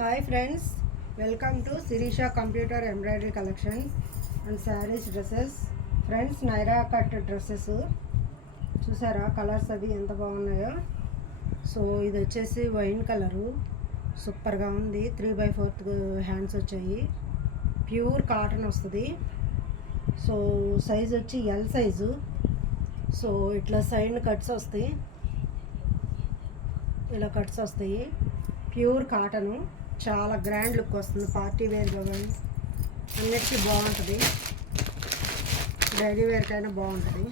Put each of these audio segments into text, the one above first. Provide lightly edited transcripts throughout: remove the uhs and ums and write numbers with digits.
Hi friends, welcome to Sirisha computer embroidery collections and saris dresses. Friends, Naira cut dresses చూసారా, colours అవి ఎంత బాగున్నాయో. So ఇది వచ్చేసి వైన్ కలరు, సూపర్గా ఉంది. 3/4 హ్యాండ్స్ వచ్చాయి, ప్యూర్ కాటన్ వస్తుంది. సో సైజ్ వచ్చి ఎల్ సైజు. సో ఇట్లా సైడ్ కట్స్ వస్తాయి, ఇలా కట్స్ వస్తాయి. ప్యూర్ కాటను, చాలా గ్రాండ్ లుక్ వస్తుంది. పార్టీ వేర్గా కానీ అన్నిటికీ బాగుంటుంది, డైలీ వేర్కైనా బాగుంటుంది.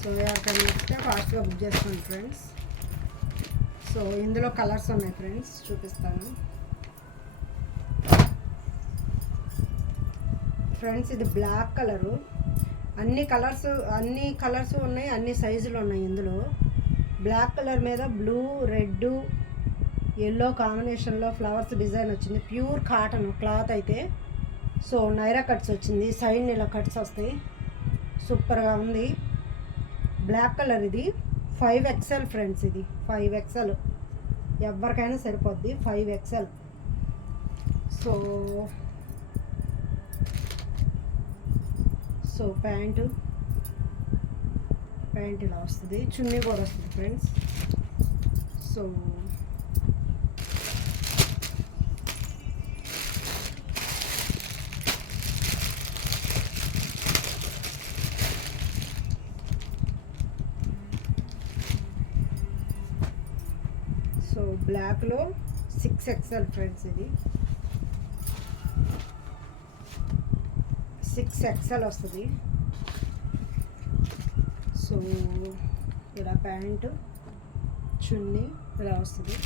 సో ఎవరికైనా నచ్చితే ఫాస్ట్గా బుక్ చేసుకోండి ఫ్రెండ్స్. సో ఇందులో కలర్స్ ఉన్నాయి ఫ్రెండ్స్, చూపిస్తాను. ఫ్రెండ్స్, ఇది బ్లాక్ కలరు. అన్ని కలర్స్ ఉన్నాయి, అన్ని సైజులు ఉన్నాయి ఇందులో. బ్లాక్ కలర్ మీద బ్లూ, రెడ్, ఎల్లో కాంబినేషన్లో ఫ్లవర్స్ డిజైన్ వచ్చింది. ప్యూర్ కాటన్ క్లాత్ అయితే. సో నైరా కట్స్ వచ్చింది, సైడ్ ఇలా కట్స్ వస్తాయి, సూపర్గా ఉంది. బ్లాక్ కలర్, ఇది 5XL ఫ్రెండ్స్, ఇది 5XL, ఎవరికైనా సరిపోద్ది 5XL. సో ప్యాంట్ ఇలా వస్తుంది, చున్నీ కూడా వస్తుంది ఫ్రెండ్స్. సో బ్లాక్లో 6XL ఫ్రెండ్స్, ఇది 6XL వస్తుంది. సో ఇలా ప్యాంటు, చున్నీ ఇలా వస్తుంది.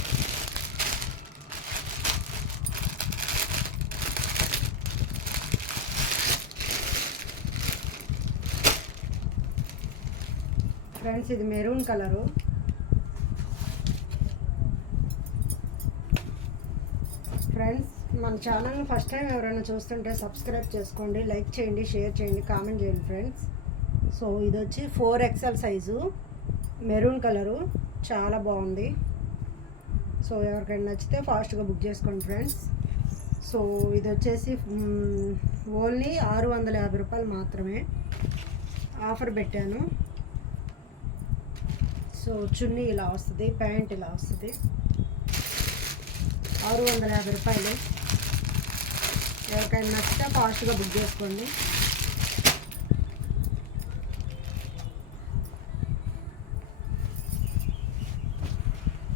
ఫ్రెండ్స్, ఇది మెరూన్ కలరు. ఫ్రెండ్స్, మన ఛానల్ని ఫస్ట్ టైం ఎవరైనా చూస్తుంటే సబ్స్క్రైబ్ చేసుకోండి, లైక్ చేయండి, షేర్ చేయండి, కామెంట్ చేయండి ఫ్రెండ్స్. సో ఇది వచ్చి 4XL సైజు, మెరూన్ కలరు, చాలా బాగుంది. సో ఎవరికైనా నచ్చితే ఫాస్ట్గా బుక్ చేసుకోండి ఫ్రెండ్స్. సో ఇది వచ్చేసి ఓన్లీ 650 రూపాయలు మాత్రమే, ఆఫర్ పెట్టాను. సో చున్నీ ఇలా వస్తుంది, ప్యాంట్ ఇలా వస్తుంది, 650 రూపాయలు. ఎవరికైనా నచ్చితే ఫాస్ట్గా బుక్ చేసుకోండి.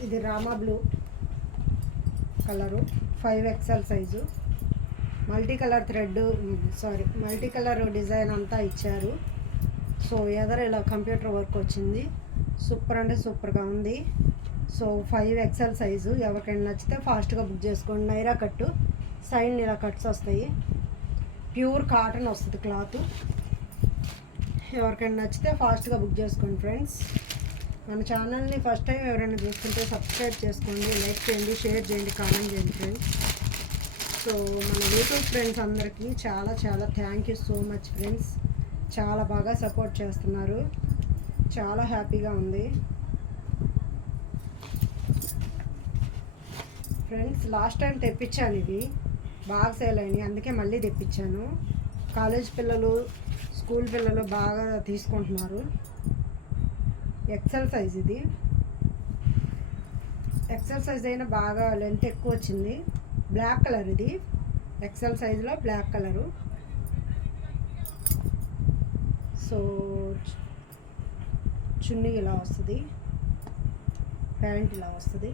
ఇది Rama blue colour, 5XL size, multi colour design అంతా ఇచ్చారు. సో ఎదర ఇలా కంప్యూటర్ వర్క్ వచ్చింది, సూపర్ అంటే సూపర్గా ఉంది. సో 5XL సైజు, ఎవరికైనా నచ్చితే ఫాస్ట్గా బుక్ చేసుకోండి. నైరా కట్టు, సైడ్ ఇలా కట్స్ వస్తాయి, ప్యూర్ కాటన్ వస్తుంది క్లాత్. ఎవరికైనా నచ్చితే ఫాస్ట్గా బుక్ చేసుకోండి ఫ్రెండ్స్. మన ఛానల్ని ఫస్ట్ టైం ఎవరైనా చూస్తుంటే సబ్స్క్రైబ్ చేసుకోండి, లైక్ చేయండి, షేర్ చేయండి, కామెంట్ చేయండి ఫ్రెండ్స్. సో మన యూట్యూబ్ ఫ్రెండ్స్ అందరికీ చాలా చాలా thank you so much friends. చాలా బాగా సపోర్ట్ చేస్తున్నారు, చాలా హ్యాపీగా ఉంది ఫ్రెండ్స్. లాస్ట్ టైం తెప్పించాను, ఇవి బాగా సేల్ అయినాయి, అందుకే మళ్ళీ తెప్పించాను. కాలేజ్ పిల్లలు, స్కూల్ పిల్లలు బాగా తీసుకుంటున్నారు. XL సైజ్, ఇది XL సైజ్ అయినా బాగా లెంత్ ఎక్కువ వచ్చింది. బ్లాక్ కలర్, ఇది XL సైజులో బ్లాక్ కలరు. సో చున్నీ ఇలా వస్తుంది, ప్యాంట్ ఇలా వస్తుంది.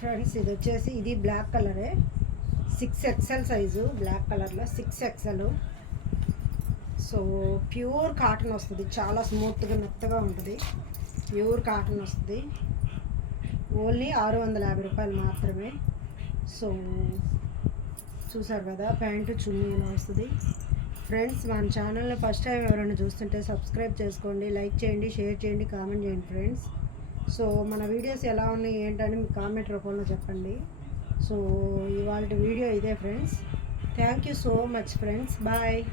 ఫ్రెండ్స్, ఇది వచ్చేసి ఇది బ్లాక్ కలరే, 6XL సైజు, బ్లాక్ కలర్లో 6XL. సో ప్యూర్ కాటన్ వస్తుంది, చాలా స్మూత్గా మెత్తగా ఉంటుంది, ప్యూర్ కాటన్ వస్తుంది. ఓన్లీ 650 రూపాయలు మాత్రమే. సో చూసారు కదా, ప్యాంటు చున్నీ ఇలా వస్తుంది ఫ్రెండ్స్. మన ఛానల్ని ఫస్ట్ టైం ఎవరైనా చూస్తుంటే సబ్స్క్రైబ్ చేసుకోండి, లైక్ చేయండి, షేర్ చేయండి, కామెంట్ చేయండి ఫ్రెండ్స్. సో మన వీడియోస్ ఎలా ఉన్నాయి ఏంటని మీ కామెంట్ రూపంలో చెప్పండి. సో ఇవాళ వీడియో ఇదే friends. Thank you so much friends. Bye.